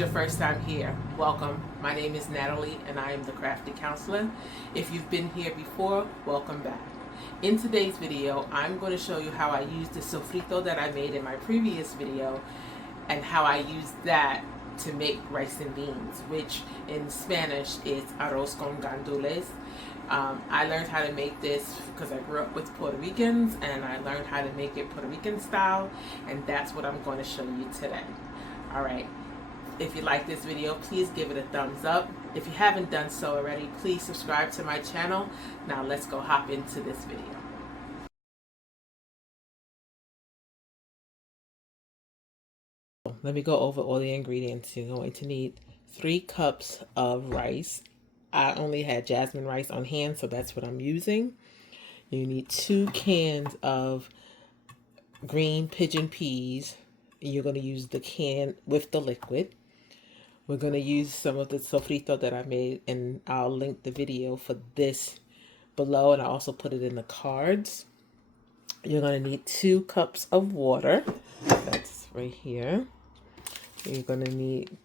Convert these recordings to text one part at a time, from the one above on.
your first time here, welcome. My name is Natalie and I am the Crafty Counselor. If you've been here before, welcome back. In today's video, I'm going to show you how I used the sofrito that I made in my previous video and how I used that to make rice and beans, which in Spanish is Arroz con Gandules. I learned how to make this because I grew up with Puerto Ricans and I learned how to make it Puerto Rican style, and that's what I'm going to show you today. Alright, if you like this video, please give it a thumbs up. If you haven't done so already, please subscribe to my channel. Now let's go hop into this video. Let me go over all the ingredients. You're going to need 3 cups of rice. I only had jasmine rice on hand, so that's what I'm using. You need 2 cans of green pigeon peas. You're going to use the can with the liquid. We're going to use some of the sofrito that I made, and I'll link the video for this below, and I also put it in the cards. You're going to need 2 cups of water. That's right here. You're going to need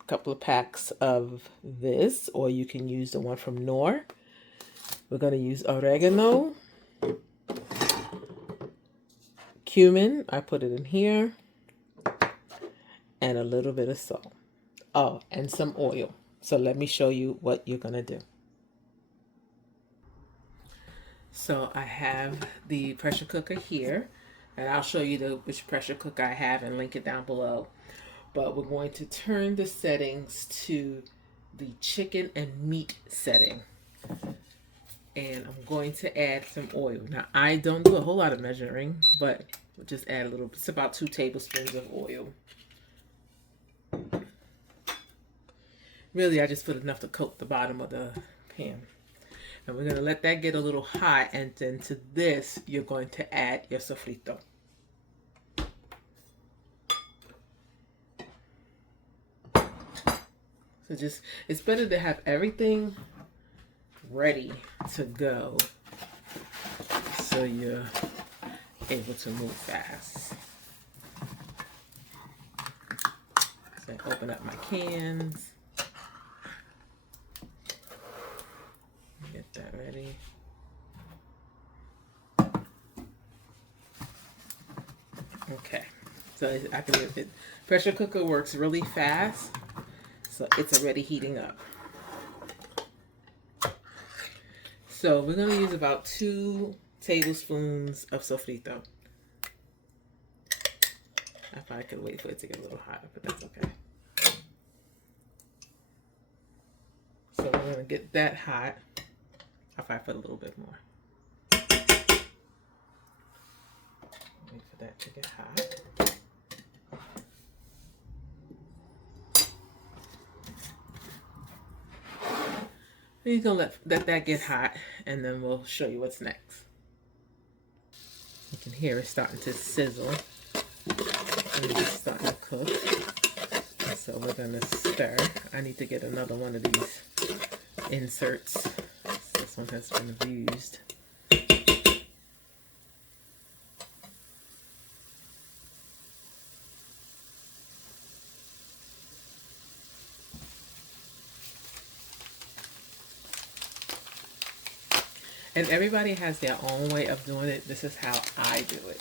a couple of packs of this, or you can use the one from Knorr. We're going to use oregano, cumin, I put it in here, and a little bit of salt. Oh, and some oil. So let me show you what you're going to do. So I have the pressure cooker here, and I'll show you which pressure cooker I have and link it down below. But we're going to turn the settings to the chicken and meat setting. And I'm going to add some oil. Now, I don't do a whole lot of measuring, but we'll just add a little. It's about 2 tablespoons of oil. Really, I just put enough to coat the bottom of the pan. And we're going to let that get a little hot. And then to this, you're going to add your sofrito. So it's better to have everything ready to go so you're able to move fast. So I open up my cans. Get that ready. Okay, so I can it. Pressure cooker works really fast, so it's already heating up. So we're gonna use about 2 tablespoons of sofrito. I probably could wait for it to get a little hotter, but that's okay. So we're gonna get that hot. I'll probably put a little bit more. Wait for that to get hot. You're gonna let that get hot, and then we'll show you what's next. You can hear it starting to sizzle. And it's starting to cook. And so we're gonna stir. I need to get another one of these inserts. This one has been abused. And everybody has their own way of doing it. This is how I do it.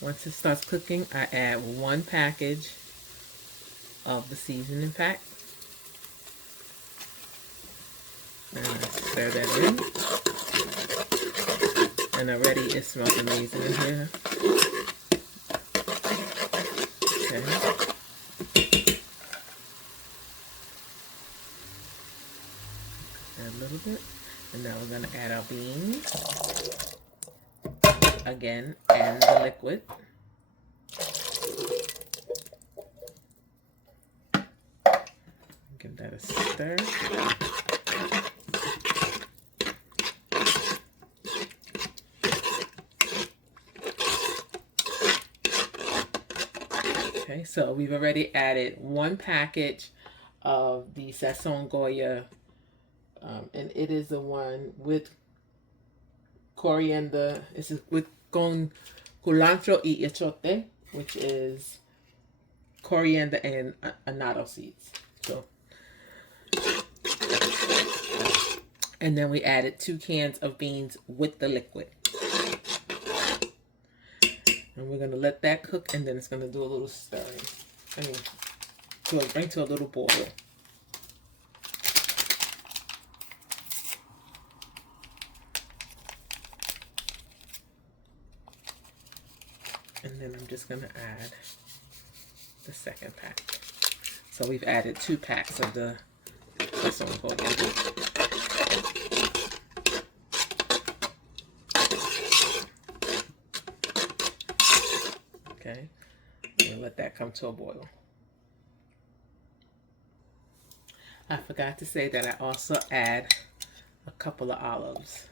Once it starts cooking, I add 1 package of the seasoning pack. And I stir that in. And already it smells amazing in here. Okay. A little bit, and now we're going to add our beans again and the liquid. Give that a stir. Okay, so we've already added 1 package of the Sazón Goya. And it is the one with coriander. It's with going culantro y echote, which is coriander and annatto seeds. So, and then we added 2 cans of beans with the liquid. And we're going to let that cook, and then it's going to do a little stirring. I mean, bring to a little boil. And then I'm just going to add the second pack. So we've added 2 packs of the sazon pollo. Okay, and let that come to a boil. I forgot to say that I also add a couple of olives.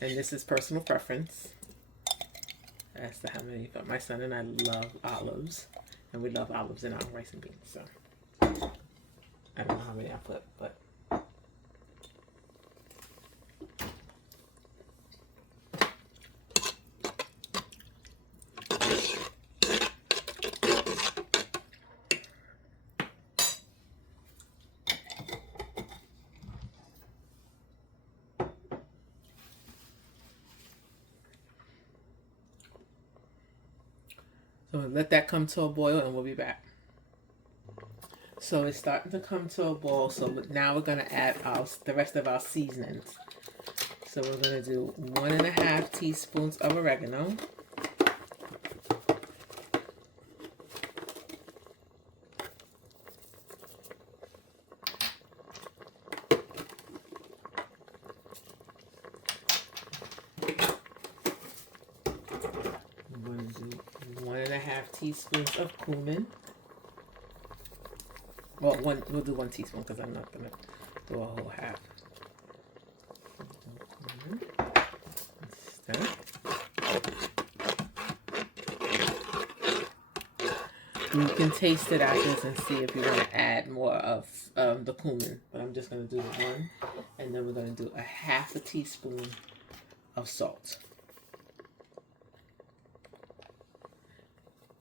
And this is personal preference as to how many, but my son and I love olives, and we love olives in our rice and beans. So I don't know how many I put, but so we'll let that come to a boil, and we'll be back. So it's starting to come to a boil. So now we're going to add the rest of our seasonings. So we're going to do 1.5 teaspoons of oregano. I'm going to do 1.5 teaspoons of cumin. Well, we'll do 1 teaspoon because I'm not going to do a whole half. You can taste it after this and see if you want to add more of the cumin. But I'm just going to do the 1. And then we're going to do 1/2 teaspoon of salt.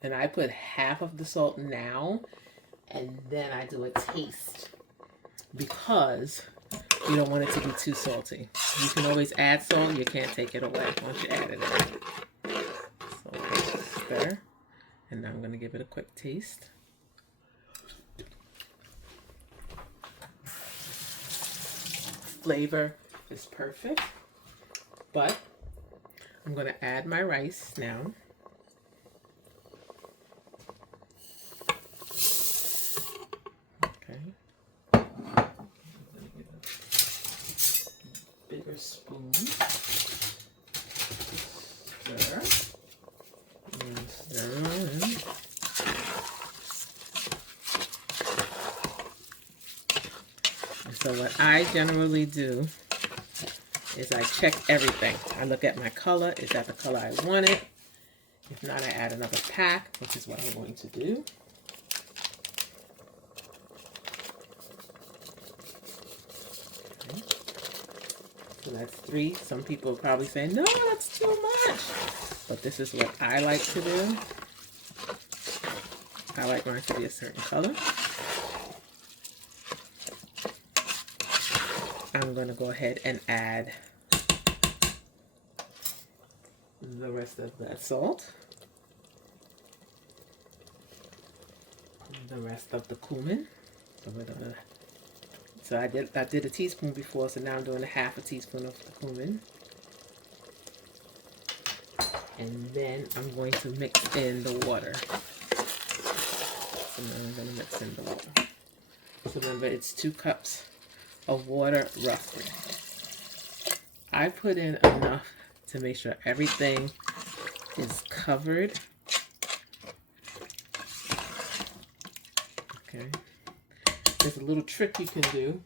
And I put half of the salt now, and then I do a taste because you don't want it to be too salty. You can always add salt. You can't take it away once you add it in. So stir. And now I'm going to give it a quick taste. Flavor is perfect. But I'm going to add my rice now. Okay. I'm going to get a bigger spoon. Stir. And stir. So what I generally do is I check everything. I look at my color. Is that the color I wanted? If not, I add another pack, which is what I'm going to do. Okay. So that's 3. Some people probably say, no, that's too much. But this is what I like to do. I like mine to be a certain color. I'm going to go ahead and add the rest of that salt, the rest of the cumin. So I did a teaspoon before, so now I'm doing 1/2 teaspoon of the cumin. And then I'm going to mix in the water. So now I'm going to mix in the water. So remember, it's 2 cups of water roughly. I put in enough to make sure everything is covered. Okay. There's a little trick you can do.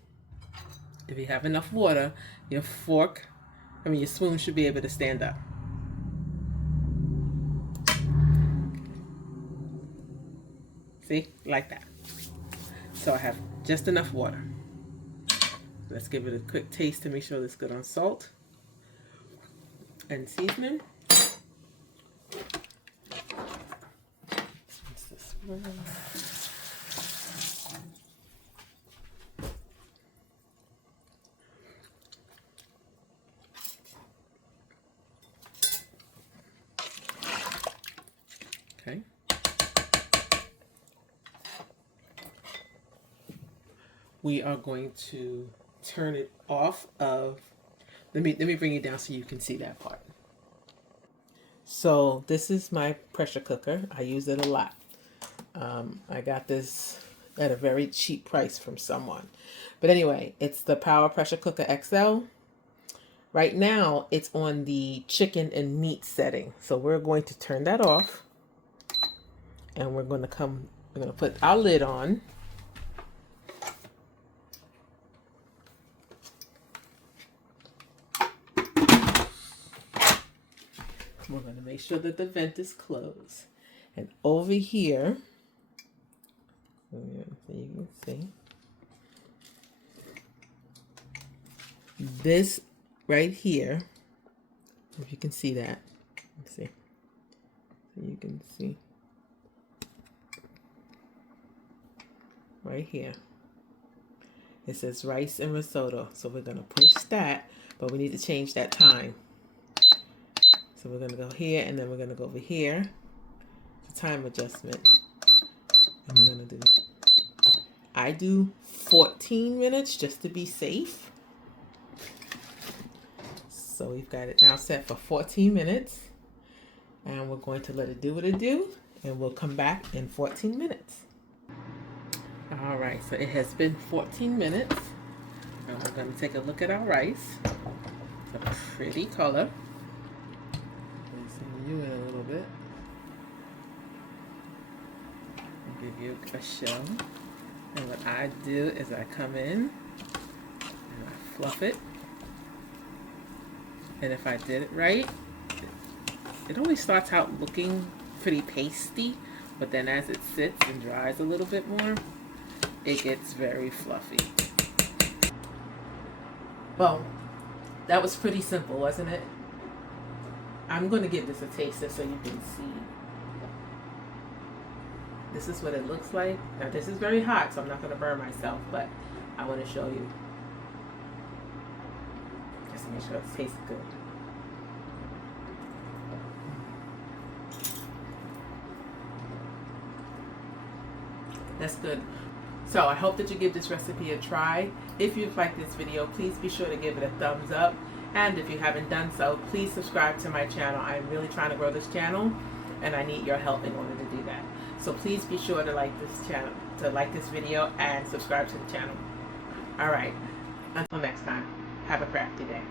If you have enough water, your spoon should be able to stand up. See? Like that. So I have just enough water. Let's give it a quick taste to make sure it's good on salt. and seasoning. Okay. We are going to turn it off of, let me bring you down so you can see that part. So this is my pressure cooker. I use it a lot. I got this at a very cheap price from someone. But anyway, it's the Power Pressure Cooker XL. Right now, it's on the chicken and meat setting. So we're going to turn that off. And we're going to put our lid on. We're going to make sure that the vent is closed. And over here, so you can see, this right here, if you can see that, let's see, so you can see right here, it says rice and risotto. So we're going to push that, but we need to change that time. So we're going to go here, and then we're going to go over here, the time adjustment, and we're going to do, I do 14 minutes just to be safe. So we've got it now set for 14 minutes, and we're going to let it do what it do, and we'll come back in 14 minutes. All right, so it has been 14 minutes, and we're going to take a look at our rice. It's a pretty color. Zoom you in a little bit. I'll give you a show. And what I do is I come in and I fluff it. And if I did it right, it always starts out looking pretty pasty, but then as it sits and dries a little bit more, it gets very fluffy. Well, that was pretty simple, wasn't it? I'm going to give this a taster so you can see. This is what it looks like. Now this is very hot, so I'm not going to burn myself, but I want to show you. Just to make sure it tastes good. That's good. So I hope that you give this recipe a try. If you've liked this video, please be sure to give it a thumbs up. And if you haven't done so, please subscribe to my channel. I'm really trying to grow this channel, and I need your help in order to do that. So please be sure to like this channel, to like this video, and subscribe to the channel. All right, until next time, have a crafty day.